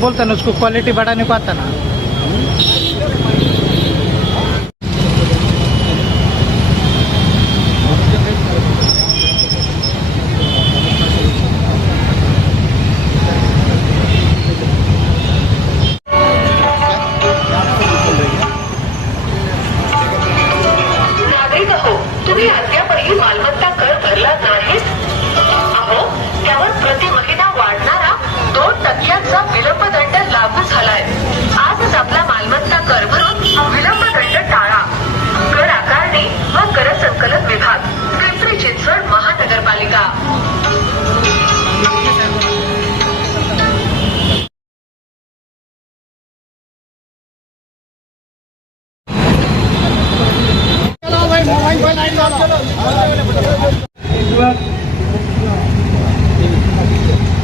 बोलता ना उसको क्वालिटी बढ़ा नहीं पाता ना। नागरिक हो, तुम्ही अद्यापही मालमत्ता कर भरला नाहीत? अहो, त्यावर प्रति महिना वाढणारा 2% विलंब दंड लागू झालाय। आजच आपला मालमत्ता कर भरून विलंब दंड टाळा। कर आकारणी व कर संकलन विभाग, पिंपरी चिंचवड महानगरपालिका।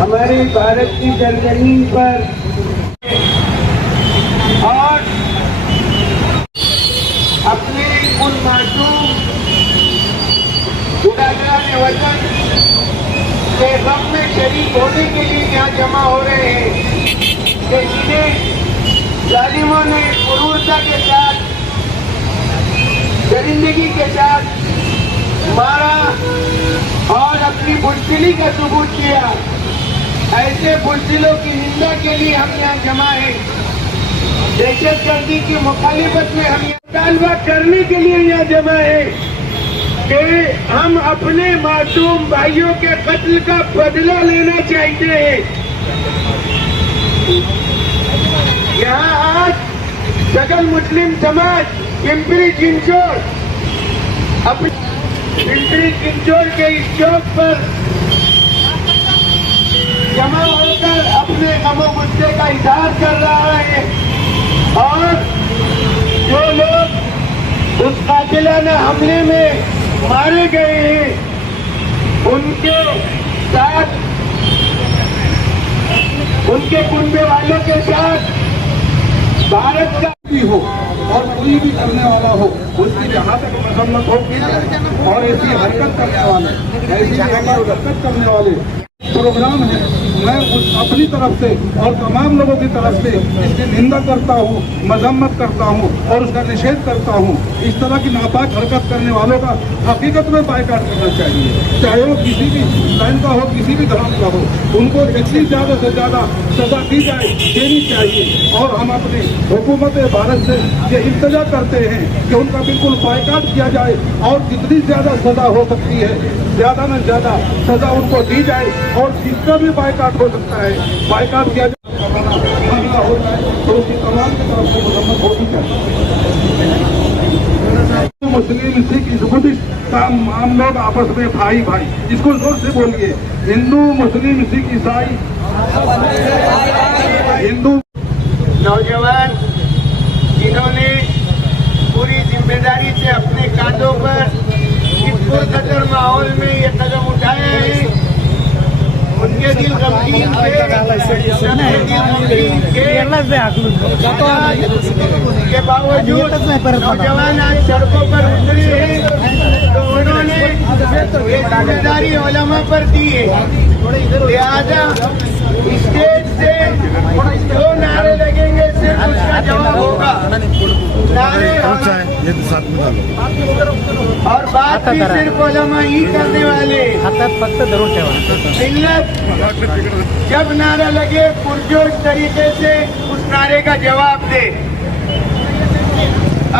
हमारे भारत की सरजमीन पर और अपने उन मासूम बुढ़ाने वतन के गम में शरीक होने के लिए यहाँ जमा हो रहे हैं कि जिन्हें जालिमों ने क्रूरता के साथ, दरिंदगी के साथ मारा और अपनी बुज़दिली का सबूत किया। ऐसे बुज़दिलों की निंदा के लिए हम यहाँ जमा हैं। दहशतगर्दी की मुखालिफत में हम मुतालबा करने के लिए यहाँ जमा हैं कि हम अपने मासूम भाइयों के कत्ल का बदला लेना चाहते हैं। यहाँ आज सकल मुस्लिम समाज पिंपरी चिंचवड के इस चौक पर जमा होकर अपने गमो गुस्से का इजहार कर रहा है और जो लोग उस कातिलाना हमले में मारे गए हैं उनके साथ, उनके कुनबे वालों के साथ भारत का भी हो और कोई भी करने वाला हो उसकी जहाँ तक मसम्मत होगी और ऐसी हरकत करने वाले, ऐसी हरकत करने वाले प्रोग्राम है, मैं अपनी तरफ से और तमाम लोगों की तरफ से इसकी निंदा करता हूँ, मजम्मत करता हूँ और उसका निषेध करता हूँ। इस तरह की नापाक हरकत करने वालों का हकीकत में बायकॉट करना चाहिए, चाहे वो किसी भी लाइन का हो, किसी भी धर्म का हो। उनको जितनी ज़्यादा से ज़्यादा सजा दी जाए देनी चाहिए और हम अपनी हुकूमत भारत से ये इल्तिजा करते हैं कि उनका बिल्कुल बायकॉट किया जाए और जितनी ज़्यादा सजा हो सकती है ज़्यादा न ज़्यादा सजा उनको दी जाए और जिसका भी बायकॉट हो सकता है बायकॉट किया जाए होता है तो उसकी तमाम की तरफ से मजम्मत होती है। मुस्लिम सिख इस बुद्धिस्ट तमाम लोग आपस में भाई भाई, इसको जोर से बोलिए, हिंदू मुस्लिम सिख ईसाई हिंदू। नौजवान जिन्होंने पूरी जिम्मेदारी से अपने कांधों पर इस पुरखतर माहौल में ये कदम उठाए हैं, उनके दिल गमगीन के बावजूद नौजवान आज सड़कों पर उतरे हैं तो उन्होंने ये जिम्मेदारी उलमा पर दी है। लिहाजा स्टेज से दो नारे लगेंगे, सिर्फ उसका जवाब होगा। नारे और बात भी सिर्फ उलमा ही करने वाले। मिल्लत जब नारा लगे पुरजोश तरीके से उस नारे का जवाब दे।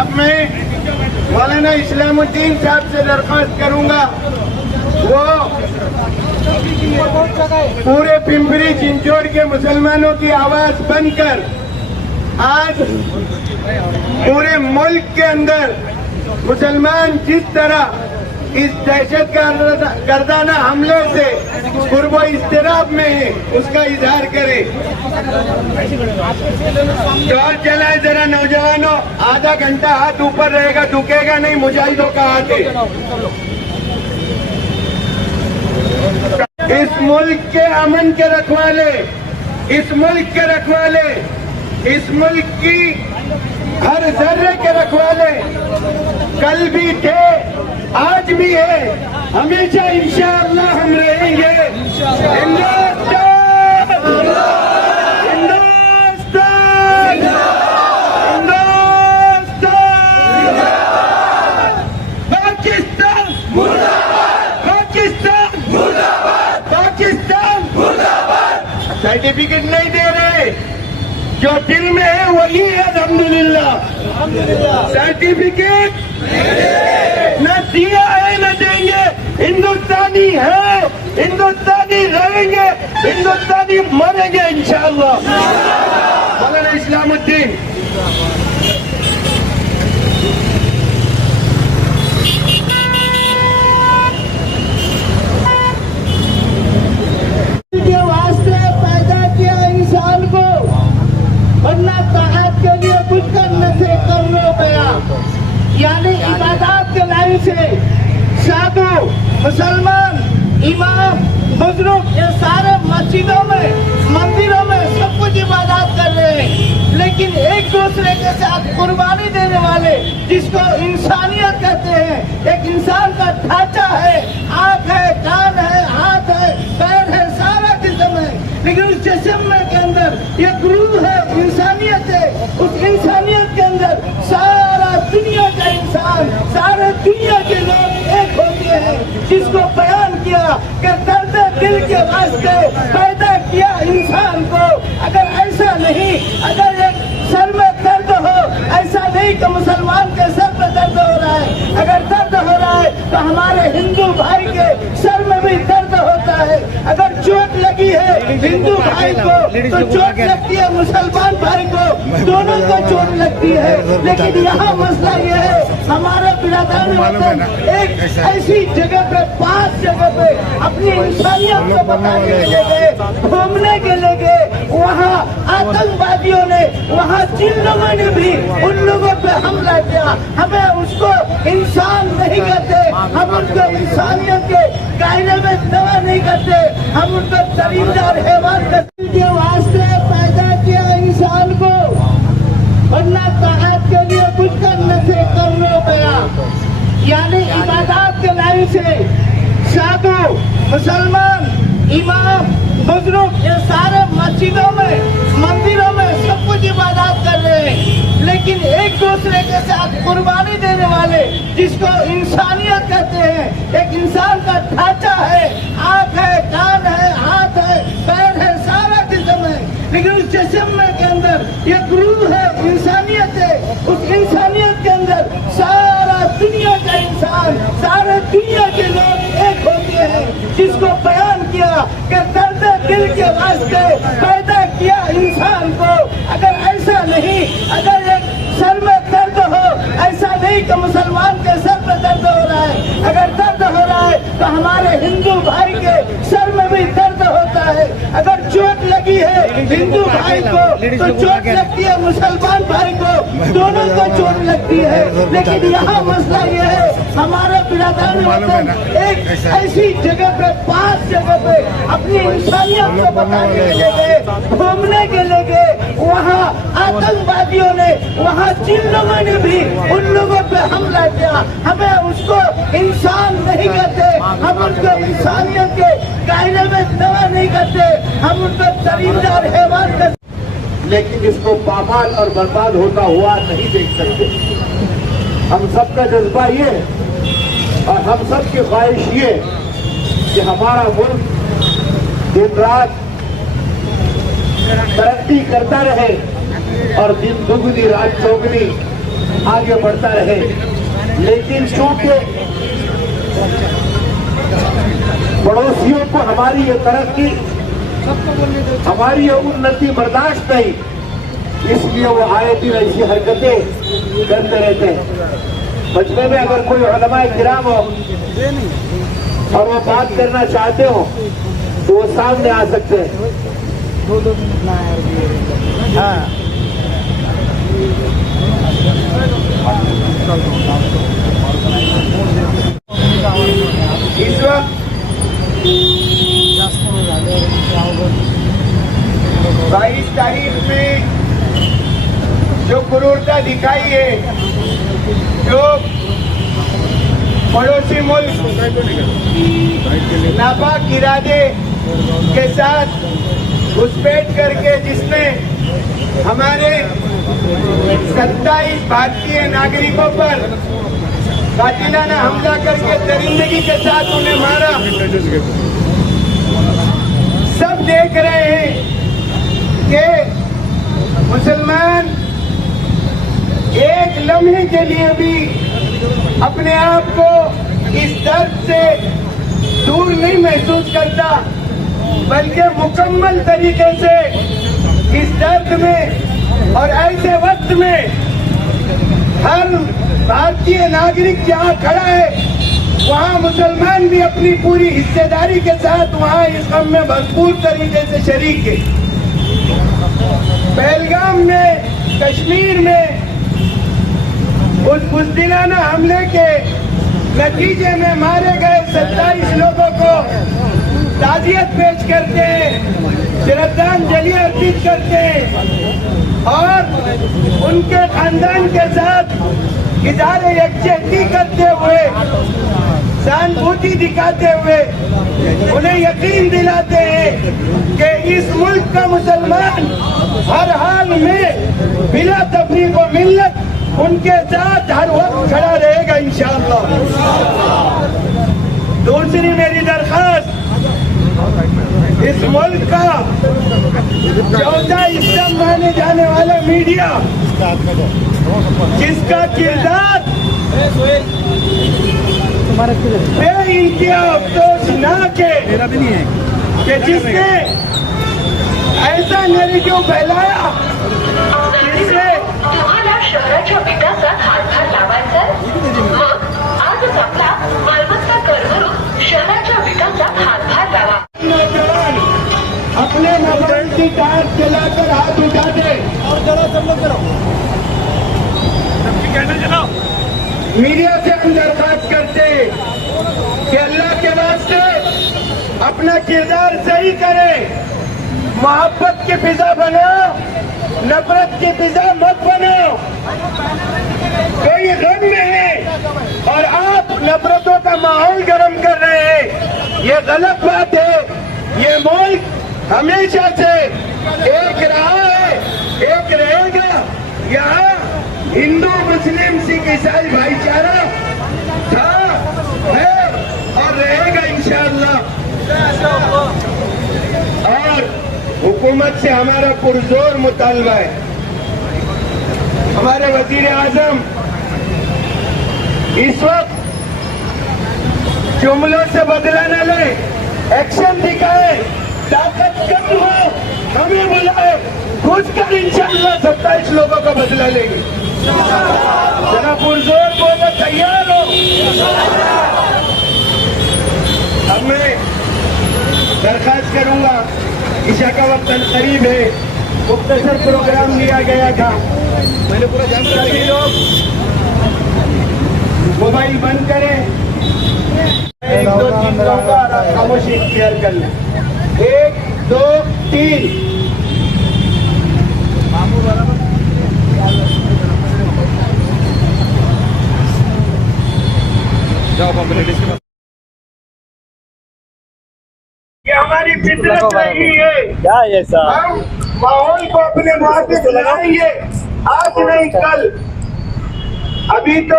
अब मैं मौलाना इस्लामुद्दीन साहब से दरख्वास्त करूंगा वो पूरे पिंपरी चिंचवड के मुसलमानों की आवाज बनकर आज पूरे मुल्क के अंदर मुसलमान जिस तरह इस दहशत गर्दाना हमले से कुर्बो इस्तिराब में है उसका इजहार करे। और चलाए जरा नौजवानों, आधा घंटा हाथ ऊपर रहेगा, झुकेगा नहीं, मुजाहिदों का हाथ है। इस मुल्क के अमन के रखवाले, इस मुल्क के रखवाले, इस मुल्क की हर जर्रे के रखवाले कल भी थे, आज भी है, हमेशा इंशाअल्लाह हम रहेंगे। सर्टिफिकेट नहीं दे रहे, जो दिल में है वही है अल्हम्दुलिल्लाह। सर्टिफिकेट न दिया है न देंगे, हिंदुस्तानी है, हिंदुस्तानी रहेंगे, हिंदुस्तानी मरेंगे इंशाअल्लाह। मौलाना इस्लामुद्दीन। के वास्ते पैदा किया इंसान को, वरना ताकत के लिए कुछ करने से कर लो गया। यानी इबादत के लाइन से साधु, मुसलमान, इमाम, बुजुर्ग ये सारे मस्जिदों में, मंदिरों में सब कुछ इबादत कर रहे हैं, लेकिन एक दूसरे के साथ कुर्बानी देने वाले, जिसको इंसानियत कहते हैं, एक इंसान का ढांचा है, आंख है, कान है, हाथ है, पैर है, सारा जिस्म है, लेकिन उस जिस्म के अंदर एक रूह है, इंसानियत है। उस इंसानियत के अंदर सारा दुनिया का इंसान, सारे दुनिया के लोग एक होते हैं, जिसको बयान किया कि दर्द दिल के वास्ते पैदा किया इंसान को। अगर ऐसा नहीं, अगर एक सर में दर्द हो, ऐसा नहीं कि मुसलमान के सर में दर्द हो रहा है, अगर दर्द हो रहा है तो हमारे हिंदू भाई के सर में भी दर्द होता है। अगर चोट लगी है हिंदू भाई को तो चोट लगती है मुसलमान भाई को, दोनों को चोट लगती है। लेकिन यहाँ मसला ये है, हमारे बिरादरान वतन एक ऐसी जगह पे, 5 जगह पे अपनी इंसानियत को बताने के लिए गए, घूमने के लिए गए, वहाँ आतंकवादियों ने, वहाँ जिन लोगों ने भी उन लोगों पे हमला किया। हमें उसको इंसान नहीं कहते, हम उनको इंसानियत के कायदे में दवा नहीं करते, हम उनको दरिंदा और हैवान करते। के वास्ते पैदा किया इंसान को, वरना ताकत के लिए कुछ करने से कर लो गया। यानी इबादत के लाइन से साधु, मुसलमान, इमाम, बुजुर्ग ये सारे मस्जिदों में, मंदिरों में सब कुछ इबादत कर रहे हैं, लेकिन एक दूसरे के साथ कुर्बानी देने वाले, जिसको इंसानियत कहते हैं, एक इंसान का ढांचा है, आंख है, कान है, हाथ है, पैर है, सारा जिस्म है, लेकिन उस जिस्म के अंदर एक रूह है, इंसानियत है। उस इंसानियत के अंदर सारा दुनिया का इंसान, सारे दुनिया के लोग एक होते हैं, जिसको बयान किया कि दर्द दिल के वास्ते पैदा किया इंसान को। अगर ऐसा नहीं, अगर एक सर में दर्द हो, ऐसा नहीं कि मुसलमान के सर में दर्द हो रहा है, अगर दर्द हो रहा है तो हमारे हिंदू भाई के सर में भी दर्द होता है। अगर चोट लगी है हिंदू भाई को तो चोट लगती है मुसलमान भाई को, दोनों को चोट लगती है। लेकिन यहाँ मसला ये है, हमारे बिरादरान वतन एक ऐसी जगह पे, 5 जगह पे अपनी इंसानियत को बताने के लिए गए, घूमने के लिए गए, वहाँ आतंकवादियों ने, वहाँ जिन लोगों ने भी उन लोगों पे हमला किया। हमें उसको इंसान नहीं कहते, हम उनको इंसानियत के कायदे में दवा नहीं करते, हम उनको दरिंदा और हैवान करते। लेकिन इसको पामाल और बर्बाद होता हुआ नहीं देख सकते। हम सबका जज्बा ये और हम सब की ख्वाहिश ये कि हमारा मुल्क दिन रात तरक्की करता रहे और दिन दुगनी रात चौगनी आगे बढ़ता रहे। लेकिन चूंकि पड़ोसियों को हमारी ये तरक्की, हमारी ये उन्नति बर्दाश्त नहीं, इसलिए वो आए दिन ऐसी हरकतें करते रहते हैं। बचपन में अगर कोई उलमाए किराम हो और वो बात करना चाहते हो तो वो सामने आ सकते हैं। हाँ, इस वक्त 22 तारीख में जो क्रूरता दिखाई है, जो पड़ोसी मुल्क नापाक इरादे के साथ घुसपैठ करके जिसने हमारे 27 भारतीय नागरिकों पर कातिलाना हमला करके दरिंदगी के साथ उन्हें मारा, सब देख रहे हैं। कि मुसलमान एक लम्हे के लिए भी अपने आप को इस दर्द से दूर नहीं महसूस करता, बल्कि मुकम्मल तरीके से इस दर्द में और ऐसे वक्त में हर भारतीय नागरिक जहाँ खड़ा है वहाँ मुसलमान भी अपनी पूरी हिस्सेदारी के साथ वहाँ इस गम में भरपूर तरीके से शरीक है। पहलगाम में, कश्मीर में उस बुज़दिलाना हमले के नतीजे में मारे गए 27 लोगों को ताज़ियत पेश करते हैं, श्रद्धांजलि अर्पित करते हैं और उनके खानदान के साथ इज़हार यकजहती करते हुए, सहानुभूति दिखाते हुए उन्हें यकीन दिलाते हैं कि इस मुल्क का मुसलमान हर हाल में बिला तफरीक व मिल्लत उनके साथ हर वक्त खड़ा रहेगा इंशाअल्लाह। दूसरी मेरी दरखास्त, इस मुल्क का चौथा स्तंभ माने जाने वाला मीडिया, जिसका किरदार बेइंतहा अफसोसनाक है कि जिसने ऐसा नैरेटिव फैलाया जिससे तुम्हाला शहराच्या विकासात हातभार लावायचा, मग आजच आपला मालमत्ता कर भरून शहराच्या विकासात हातभार लावा। अपने मोबाइल की टायर चलाकर हाथ उठाते मीडिया से हम दरखास्त करते कि अल्लाह के वास्ते अपना किरदार सही करे, मोहब्बत की फिजा बनाओ, नफरत की फिजा मत बनाओ। कोई गम में है और आप नफरतों का माहौल गर्म कर रहे हैं, ये गलत बात है। ये मुल्क हमेशा से एक रहा है, एक रहेगा। यहाँ हिंदू, मुस्लिम, सिख, ईसाई भाईचारा था, है और रहेगा इंशाअल्लाह। और हुकूमत से हमारा पुरजोर मुतालबा है, हमारे वजीर आजम इस वक्त जुमलों से बदला न ले, एक्शन दिखाए, ताकत कम हो, हमें बुलाए, घुस कर इंशाअल्लाह 27 लोगों का बदला लेंगे। जरा पुरजोर बोलो, तैयार हो। अब मैं दरखास्त करूंगा, ईशा का वक्त करीब है, मुख्तसर प्रोग्राम लिया गया था, मैंने पूरा जानकारी। सभी लोग मोबाइल बंद करें, 1 2 3 कहूंगा और आप खामोशी इख्तियार कर लें। 1 2 3। ये हमारी फितरत नहीं है। क्या ये सर? हम माहौल को अपने मुआफिक बनाएंगे, आज नहीं कल। अभी तो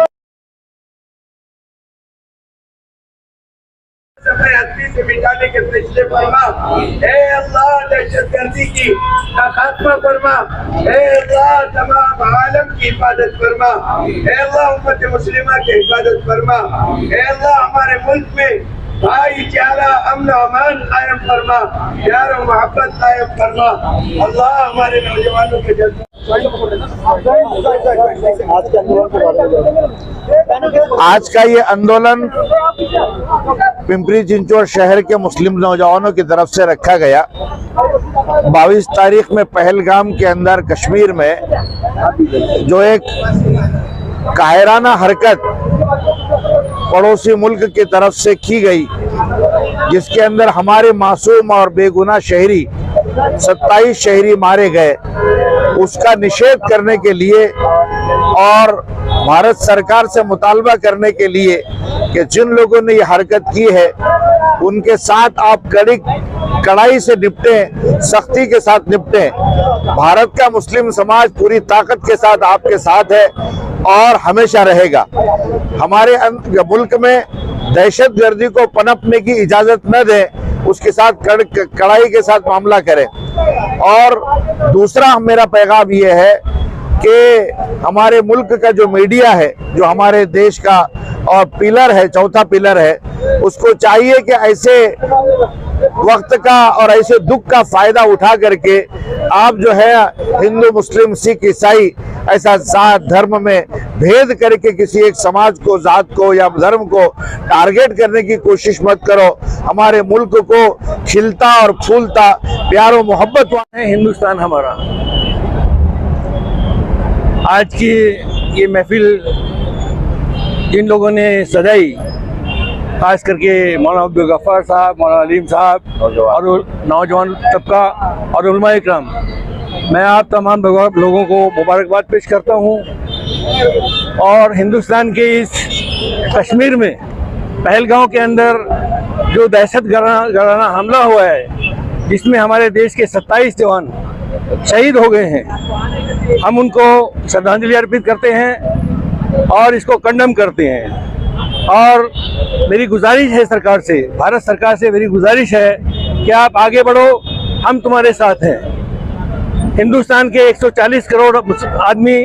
हस्ती से मिटाने के फैसले फरमा। ए अल्लाह, दहशतगर्दी की का खात्मा फरमा। ए अल्लाह, तमाम आलम की हिफाजत फरमा। ए अल्लाह, उम्मत मुस्लिमा की हिफाजत फरमा। ए अल्लाह, हमारे मुल्क में भाईचारा, अमन अमान कायम फरमा, प्यार और मोहब्बत कायम फरमा। अल्लाह, हमारे नौजवानों के जज्बे। आज का ये आंदोलन पिंपरी चिंचवड शहर के मुस्लिम नौजवानों की तरफ से रखा गया। 22 तारीख में पहलगाम के अंदर कश्मीर में जो एक कायराना हरकत पड़ोसी मुल्क की तरफ से की गई, जिसके अंदर हमारे मासूम और बेगुनाह शहरी 27 शहरी मारे गए, उसका निषेध करने के लिए और भारत सरकार से मुतालबा करने के लिए कि जिन लोगों ने ये हरकत की है उनके साथ आप कड़ाई से निपटें, सख्ती के साथ निपटें। भारत का मुस्लिम समाज पूरी ताकत के साथ आपके साथ है और हमेशा रहेगा। हमारे मुल्क में दहशतगर्दी को पनपने की इजाजत न दें, उसके साथ कड़ाई के साथ मामला करें। और दूसरा मेरा पैगाम ये है कि हमारे मुल्क का जो मीडिया है, जो हमारे देश का और पिलर है, चौथा पिलर है, उसको चाहिए कि ऐसे वक्त का और ऐसे दुख का फायदा उठा करके आप जो है हिंदू, मुस्लिम, सिख, ईसाई ऐसा जात धर्म में भेद करके किसी एक समाज को, जात को या धर्म को टारगेट करने की कोशिश मत करो। हमारे मुल्क को खिलता और फूलता प्यार और मोहब्बत वाला हिंदुस्तान हमारा। आज की ये महफिल जिन लोगों ने सजाई, खास करके मौलाना अब्दुल गफ्फार साहब, मौलाना अलीम साहब और नौजवान तबका और उलमा इकराम, मैं आप तमाम लोगों को मुबारकबाद पेश करता हूँ। और हिंदुस्तान के इस कश्मीर में पहलगांव के अंदर जो दहशतगर्दाना हमला हुआ है, जिसमें हमारे देश के 27 जवान शहीद हो गए हैं, हम उनको श्रद्धांजलि अर्पित करते हैं और इसको कंडम करते हैं। और मेरी गुजारिश है सरकार से, भारत सरकार से मेरी गुजारिश है कि आप आगे बढ़ो, हम तुम्हारे साथ हैं। हिंदुस्तान के 140 करोड़ आदमी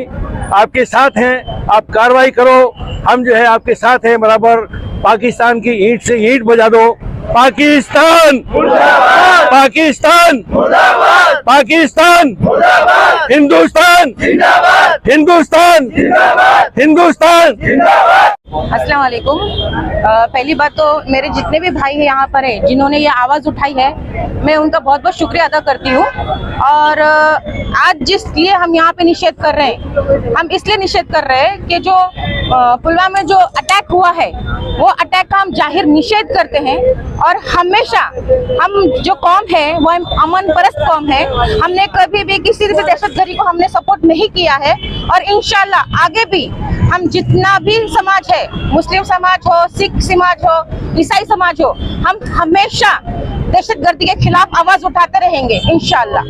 आपके साथ हैं, आप कार्रवाई करो, हम जो है आपके साथ हैं बराबर। पाकिस्तान की ईंट से ईंट बजा दो। पाकिस्तान मुर्दाबाद, पाकिस्तान मुर्दाबाद, पाकिस्तान मुर्दाबाद, हिंदुस्तान जिंदाबाद, हिंदुस्तान जिंदाबाद, हिंदुस्तान जिंदाबाद। अस्सलाम वालेकुम। पहली बात तो मेरे जितने भी भाई हैं यहाँ पर हैं जिन्होंने ये आवाज़ उठाई है, मैं उनका बहुत बहुत शुक्रिया अदा करती हूँ। और आज जिसलिए हम यहाँ पे निषेध कर रहे हैं, हम इसलिए निषेध कर रहे हैं कि जो पुलवामा में जो अटैक हुआ है, वो अटैक का हम जाहिर निषेध करते हैं। और हमेशा हम जो कौम है वो अमन परस्त कौम है, हमने कभी भी किसी भी दहशतगर्दी को हमने सपोर्ट नहीं किया है। और इंशाल्लाह आगे भी हम जितना भी समाज है, मुस्लिम समाज हो, सिख समाज हो, ईसाई समाज हो, हम हमेशा दहशतगर्दी के खिलाफ आवाज उठाते रहेंगे इंशाल्लाह।